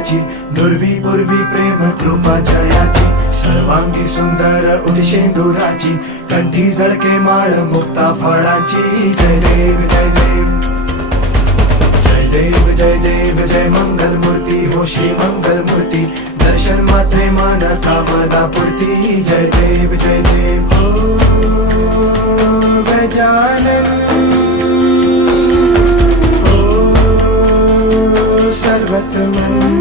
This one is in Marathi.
जयाची, दुर्वी पूर्वी प्रेम कृपा जयाची, सर्वांगी सुंदर उदिशेंदुराची, कंठी झळके माळ मुक्ता फळाची. जय देव जय देव जय देव जय देव जय मंगल मूर्ती हो श्री मंगल मूर्ती, दर्शन मात्रे मन कामना पूर्ती. जय देव हो गजानन हो सर्वतमन